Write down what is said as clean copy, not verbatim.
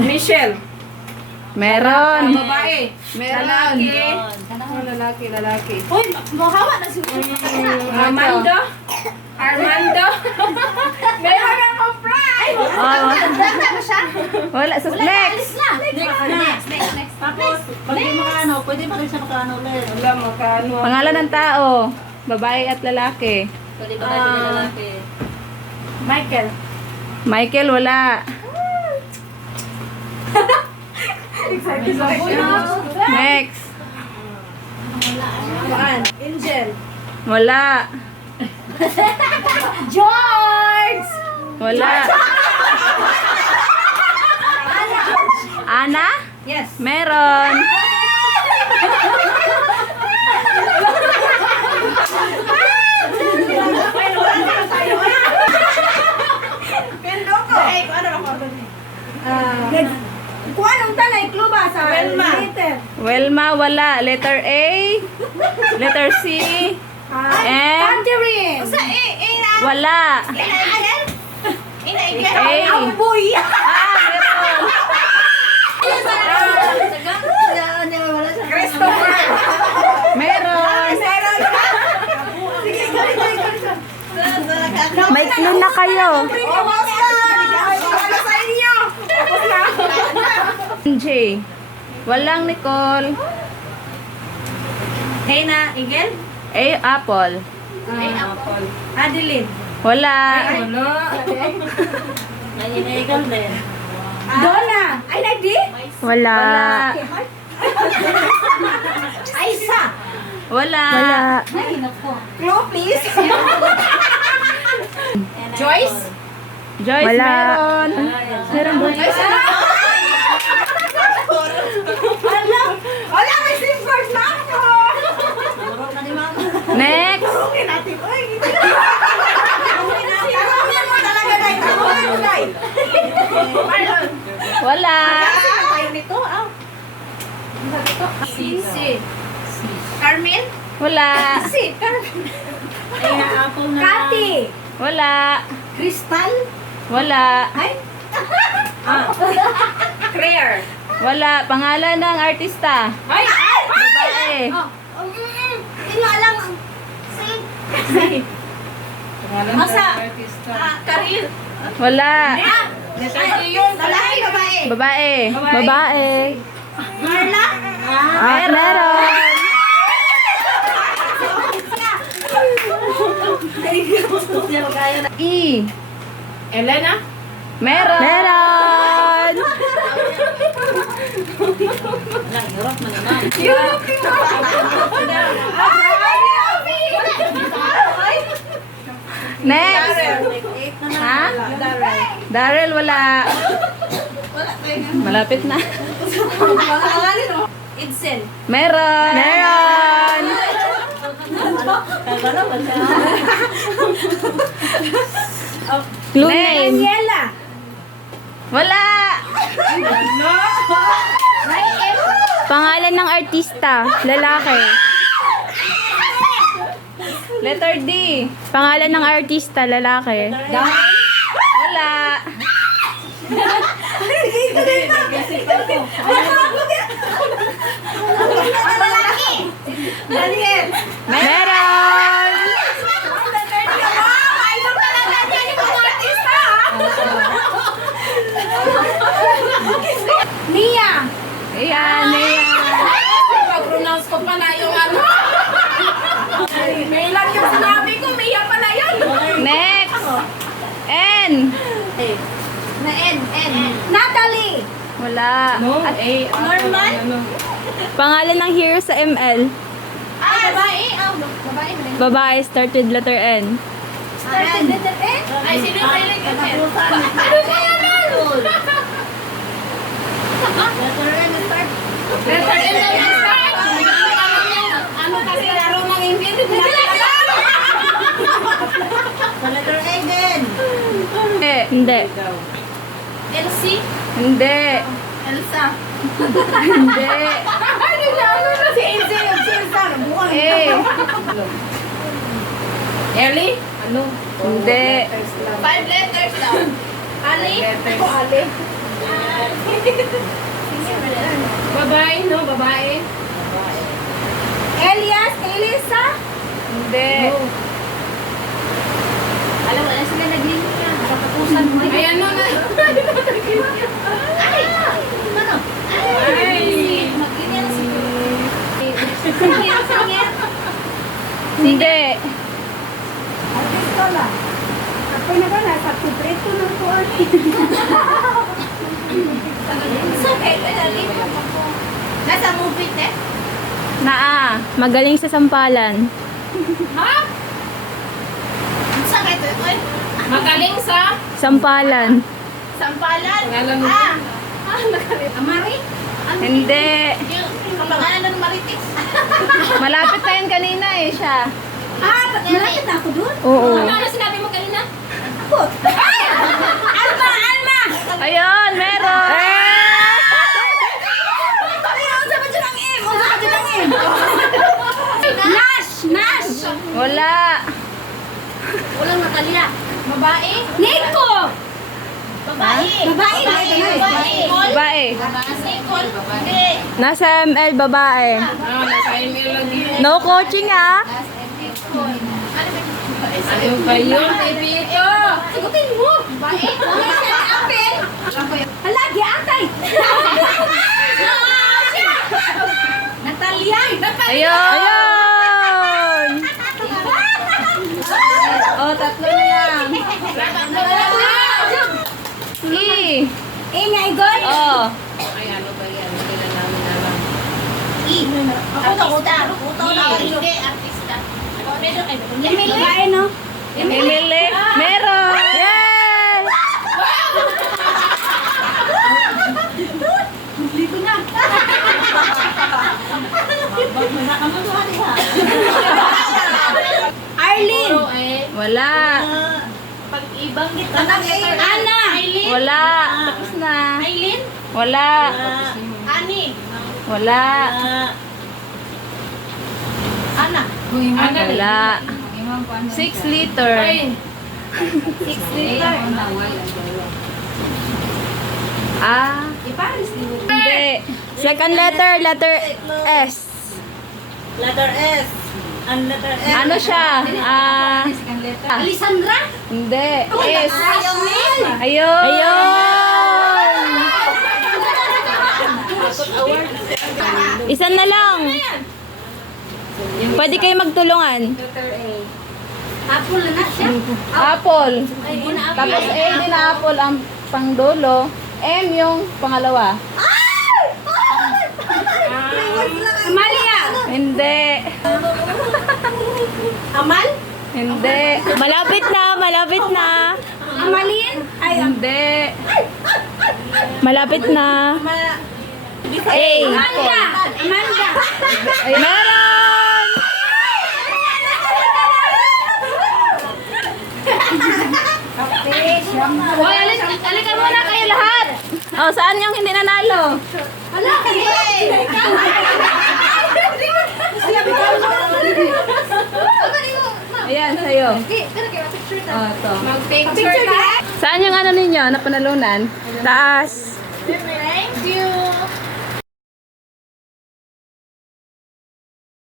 Michelle. Meron. Babae. Meron. Lalaki. Uy, mahawa na si Armando. Meron ako prize. Oh, Ganda na siya. wala. Next. Next. Tapos, pag di makaano, pwede pa rin siya makaano ulit. Wala, makaano. Pangalan ng tao. Babae at lalaki. Pwede pa rin lalaki. Michael. Michael, wala. Excited ako. Next. Angel. Wala. George! Wala. Ana? Yes. Meron. Ay, kung ano ako kung anong tanay, kluba sa Welma. later. Welma, wala. Letter A. Letter C. M. Tangerine. Wala. A. Boy! Meron. Christopher. Meron. May clue na kayo. Para sa inyo. Tapos na. J. Walang Nicole. Hey na, Igel? A. Apple. Adeline. Wala. Wala. Nanginaigal din. Donna. Ay, nagdi? Wala. Aisa. Wala. Ay, nako. Clue, please. Joyce. Joyce, meron. Meron ba? Wala, may sim card na ako. Next. Turungin natin. Uy, turungin mo talaga, Day. Turungin mo, Day. Marlon. Wala. Tayo nito, ah. Si. Carmen? Wala. Si, Carmen. Ay, apple na. Kati. Wala. Crystal? Wala. Ay? Claire. Wala. Pangalan ng artista. Ay! Babae. Hindi mo alam. Si. Masa? Karil? Wala. Yun. Lalaki, babae. Babae. Babae. Marla? Meron. E. Elena? Meron. Meron. Hirap na naman. Next. Ha? Daryl, wala. Malapit na. Ibsen. Meron. Meron. Kagano ba siya? Clue name. Daniela. Wala. Pangalan ng artista. Lalaki. Letter D. Pangalan ng artista. Lalaki. Wala. Daniel. Meron. Mia. Ayan, ayan. Pag-pronounce ko pa na yung ano. May lang yung sinabi ko, Mia pala yun. Next. N. Na N. Natalie. Wala. Norman. Pangalan ng hero sa ML. Babae. Babae. Babae, start with letter N. Started letter N. Ay, sino yung may like Ano kaya yan? Letter N start. Letter N na yung start. Ano kasi laro ng English? Sa letter A din. Hindi. Elsie. Hindi. Elsa. Hindi. Si Elsie yung Elsa. Eh. Ellie? Ano? Hindi. 5 letters daw. Ali. Letters. Ali. Babae, no? Babae. Elias, Elisa. Hindi. Alam, wala sila naglinya. Nakatapusan mo. Ay, ano na? Ay! Ano? Ay! Maglinya na siguro. Singit. Hindi. Artista lang. Ako na ba nasa kupreto ng kuwan? Sakay ko na rin. Nasa movie, te? Naa. Magaling sa sampalan. Ha? Sakay ko ito. Magaling sa? Sampalan. Sampalan. Pangalan mo. Amari? Hindi. Yung kapangalan ng Marites. Malapit na yun kanina eh siya. Malapit na ako doon? Oo. Ano sinabi mo kanina? Ako. Alma! Alma! Ayun, meron. Ayun, sa badyo ng M! Sa badyo ng M! Nash! Nash! Wala. Walang Natalia. Babae? Nico! Babae. Babae. Babae. Babae. Nicole. Hindi. Nasa ML babae. Ah, nasa email lagi. No coaching ah. Ano ba yun, Pepito? Sagutin mo. Babae. Babae siya ni Apel. Halagi, atay. Natalia. Ayun. Oh, tatlo na lang. E. Ingay, Goy. Oh. Ay, ano ba yan? Hindi na namin alam. Hindi, artista. Babae, no? Emily. Meron. Yes. Ligo na. Arlene. Puro eh. Wala. Pag-ibanggit na ng Ana. Wala. Tapos na. Aileen. Wala. Ani. Wala. Ana. Wala. 6 liter. Ay, 6 liter. Ah. Iparis dito. Hindi. Second letter, letter S. Letter S. Ang letter S. Ano siya? Ah. Alessandra. Hindi. S. Ayomel. Ayun. Ayun. Isa na lang. Pwede kayo magtulungan. Apple na siya. Apple. Ay, di na Tapos A din na apple ang pangdulo. M yung pangalawa. Amalia. Hindi. Amal. Hindi. Malapit na. Malapit na. Amalin. Ay, Hindi. Malapit na. A. Amanda. Amanda. Meron! Hoy, alika muna kayo lahat. Oh, saan yung hindi nanalo? Wala kayo. Ayan, sa'yo. Oh, to. Mag-picture ka. Saan yung ano ninyo, napanalunan? Taas. Thank you.